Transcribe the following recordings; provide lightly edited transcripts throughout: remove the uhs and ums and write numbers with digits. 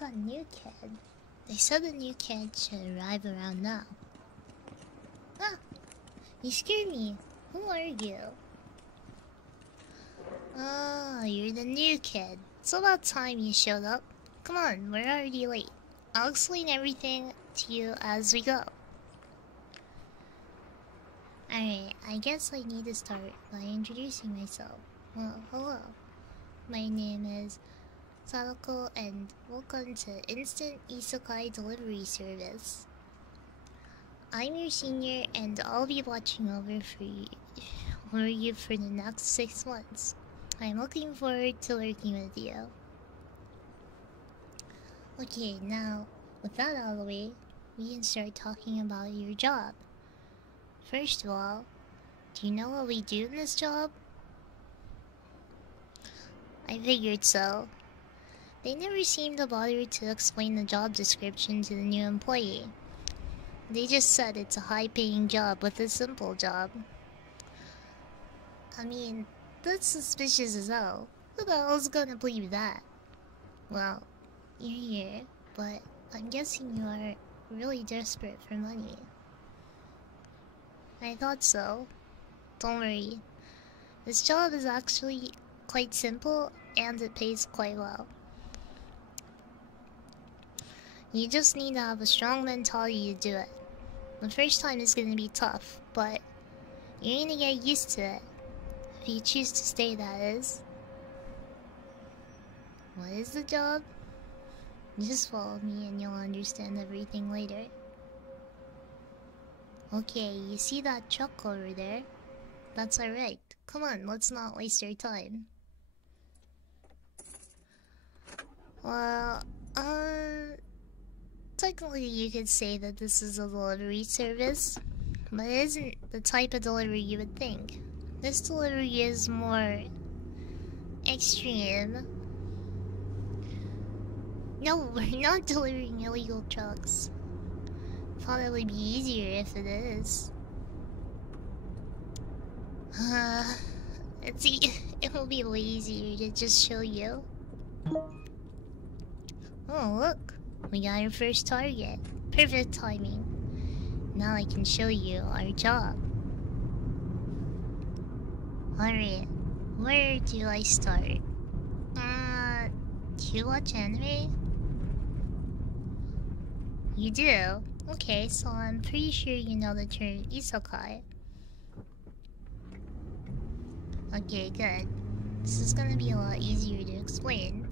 that new kid? They said the new kid should arrive around now. Ah! You scared me. Who are you? Ah, you're the new kid. It's about time you showed up. Come on, we're already late. I'll explain everything to you as we go. Alright, I guess I need to start by introducing myself. Well, hello. My name is Sadako and welcome to Instant Isekai Delivery Service. I'm your senior and I'll be watching over you for the next 6 months. I'm looking forward to working with you. Okay, now, with that out of the way, we can start talking about your job. First of all, do you know what we do in this job? I figured so. They never seem to bother to explain the job description to the new employee. They just said it's a high-paying job with a simple job. I mean, that's suspicious as hell. Who the hell's gonna believe that? Well, you're here, but I'm guessing you are really desperate for money. I thought so. Don't worry. This job is actually quite simple and it pays quite well. You just need to have a strong mentality to do it. The first time is gonna be tough, but you're gonna get used to it. If you choose to stay, that is. What is the job? Just follow me and you'll understand everything later. Okay, you see that truck over there? That's alright. Come on, let's not waste our time. Well, technically you could say that this is a delivery service, but it isn't the type of delivery you would think. This delivery is more extreme. No, we're not delivering illegal trucks. Thought it would be easier if it is. It will be way easier to just show you. Oh, look. We got our first target. Perfect timing. Now I can show you our job. Alright, where do I start? Do you watch anime? You do? Okay, so I'm pretty sure you know the term isekai. Okay, good. This is gonna be a lot easier to explain.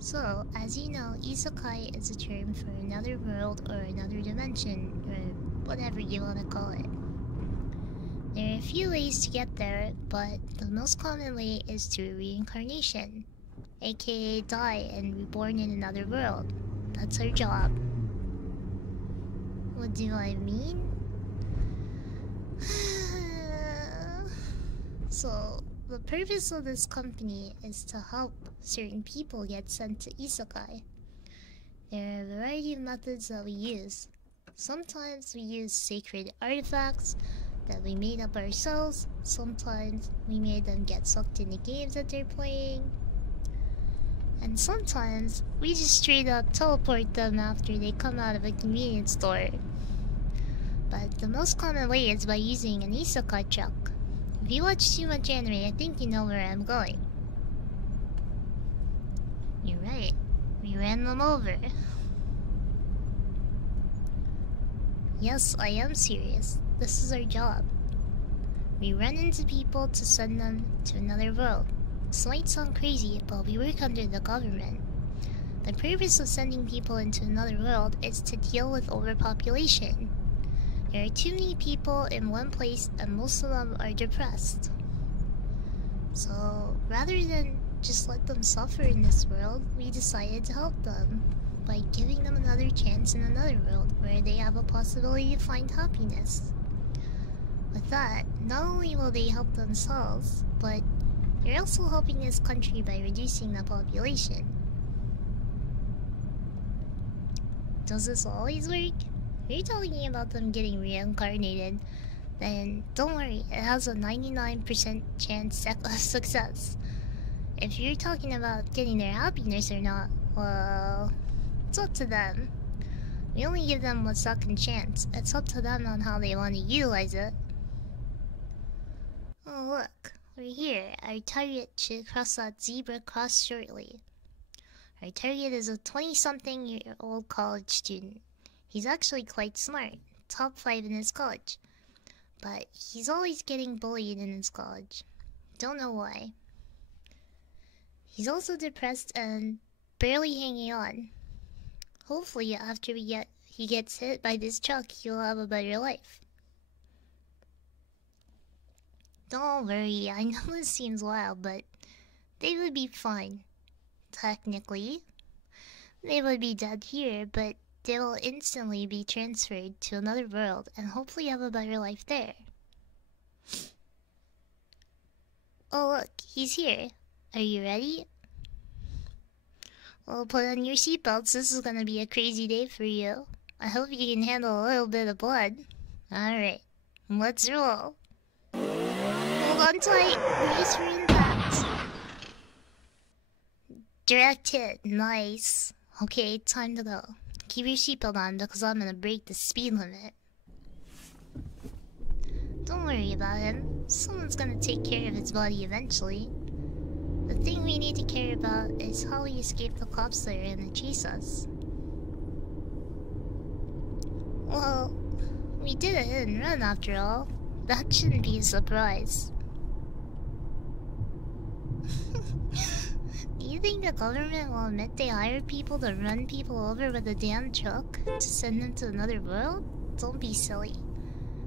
So, as you know, isekai is a term for another world or another dimension, or whatever you want to call it. There are a few ways to get there, but the most common way is through reincarnation, aka die and reborn in another world. That's our job. What do I mean? So, the purpose of this company is to help certain people get sent to isekai. There are a variety of methods that we use. Sometimes we use sacred artifacts that we made up ourselves. Sometimes we made them get sucked into games that they're playing. And sometimes we just straight up teleport them after they come out of a convenience store. But the most common way is by using an isekai truck. If you watch too much anime, I think you know where I'm going. You're right. We ran them over. Yes, I am serious. This is our job. We run into people to send them to another world. This might sound crazy, but we work under the government. The purpose of sending people into another world is to deal with overpopulation. There are too many people in one place and most of them are depressed. So, rather than just let them suffer in this world, we decided to help them by giving them another chance in another world where they have a possibility to find happiness. With that, not only will they help themselves, but they're also helping this country by reducing the population. Does this always work? If you're talking about them getting reincarnated, then don't worry, it has a 99% chance of success. If you're talking about getting their happiness or not, well, It's up to them. We only give them a second chance. It's up to them on how they want to utilize it. Oh look, we're here. Our target should cross that zebra cross shortly. Our target is a 20-something-year-old college student. He's actually quite smart, top 5 in his college. But he's always getting bullied in his college. Don't know why. He's also depressed and barely hanging on. Hopefully after he gets hit by this truck, he'll have a better life. Don't worry, I know this seems wild, but they would be fine. Technically. They would be dead here, but they will instantly be transferred to another world and hopefully have a better life there. Oh look, he's here. Are you ready? Well, put on your seatbelts, this is gonna be a crazy day for you. I hope you can handle a little bit of blood. Alright, let's roll. Hold on tight, brace for impact. Direct hit, nice. Okay, time to go. Keep your seatbelt on because I'm gonna break the speed limit. Don't worry about him. Someone's gonna take care of his body eventually. The thing we need to care about is how we escape the cops that are gonna chase us. Well, we did a hit and run after all. That shouldn't be a surprise. Do you think the government will admit they hired people to run people over with a damn truck to send them to another world? Don't be silly.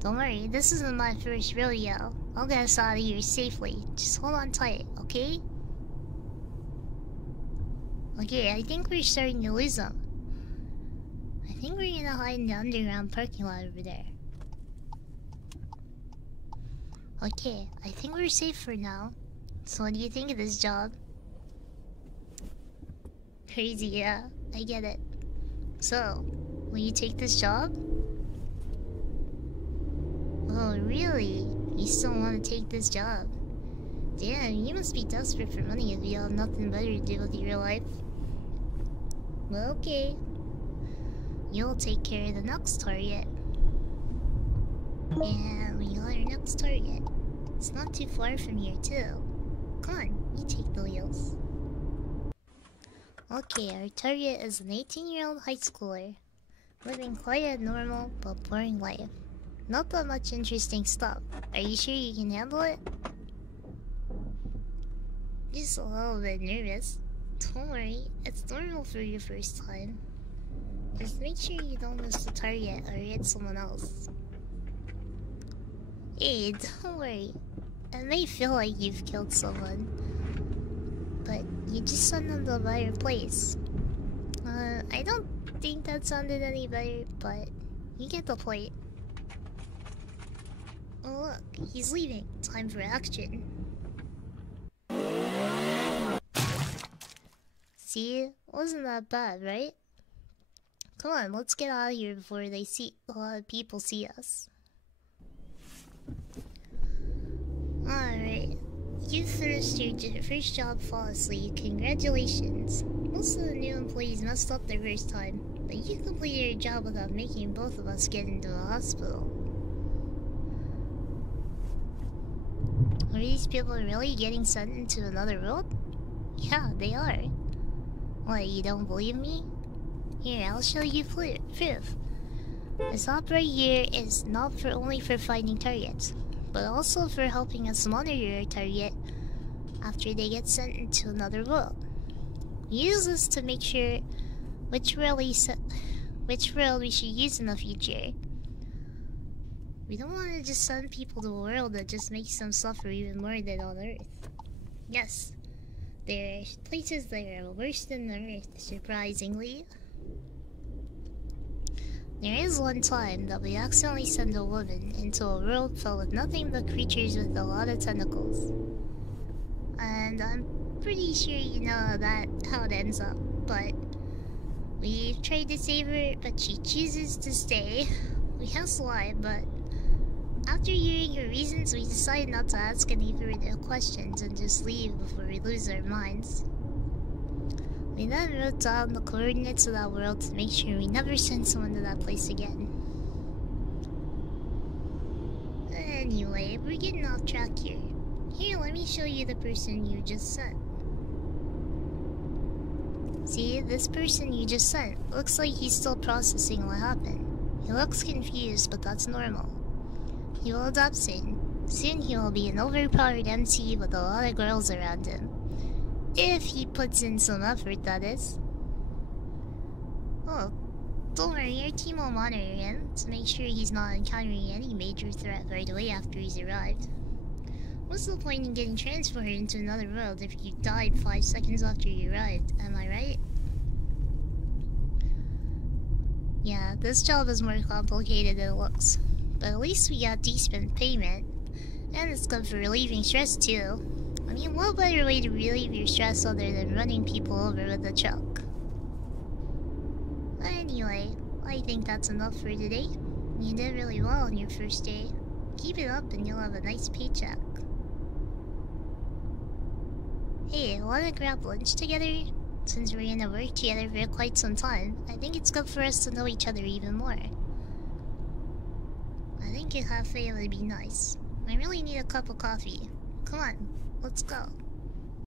Don't worry, this isn't my first rodeo. I'll get us out of here safely. Just hold on tight, okay? Okay, I think we're starting to lose them. I think we're gonna hide in the underground parking lot over there. Okay, I think we're safe for now. So what do you think of this job? Crazy, yeah, I get it. So, will you take this job? Oh, really? You still want to take this job? Damn, you must be desperate for money if you have nothing better to do with your life. Well, okay. You'll take care of the next target. And we got our next target. It's not too far from here, too. Come on, you take the wheels. Okay, our target is an 18-year-old high schooler. Living quite a normal but boring life. Not that much interesting stuff. Are you sure you can handle it? Just a little bit nervous. Don't worry, it's normal for your first time. Just make sure you don't miss the target or hit someone else. Hey, don't worry. It may feel like you've killed someone, but you just sent them to a better place. I don't think that sounded any better, but you get the point. Oh look, he's leaving. Time for action. See? Wasn't that bad, right? Come on, let's get out of here before a lot of people see us. Alright. You finished your first job flawlessly. Congratulations. Most of the new employees messed up their first time, but you completed your job without making both of us get into a hospital. Are these people really getting sent into another world? Yeah, they are. What, you don't believe me? Here, I'll show you proof. This op right here is not only for finding targets, but also for helping us monitor your target after they get sent into another world. We use this to make sure which world we should use in the future. We don't want to just send people to a world that just makes them suffer even more than on Earth. Yes, there are places that are worse than the Earth, surprisingly. There is one time that we accidentally sent a woman into a world filled with nothing but creatures with a lot of tentacles. And I'm pretty sure you know how it ends up, but we tried to save her, but she chooses to stay. We asked why, but after hearing her reasons, we decided not to ask any further questions and just leave before we lose our minds. We then wrote down the coordinates of that world to make sure we never send someone to that place again. Anyway, we're getting off track here. Here, let me show you the person you just sent. See, this person you just sent looks like he's still processing what happened. He looks confused, but that's normal. He will adapt soon. Soon he will be an overpowered MC with a lot of girls around him. If he puts in some effort, that is. Oh, don't worry, our team will monitor him to make sure he's not encountering any major threat right away after he's arrived. What's the point in getting transported into another world if you died 5 seconds after you arrived, am I right? Yeah, this job is more complicated than it looks. But at least we got decent payment. And it's good for relieving stress too. I mean, what better way to relieve your stress other than running people over with a truck? Anyway, I think that's enough for today. You did really well on your first day. Keep it up and you'll have a nice paycheck. Hey, wanna grab lunch together? Since we're gonna work together for quite some time, I think it's good for us to know each other even more. I think a cafe would be nice. I really need a cup of coffee. Come on, let's go.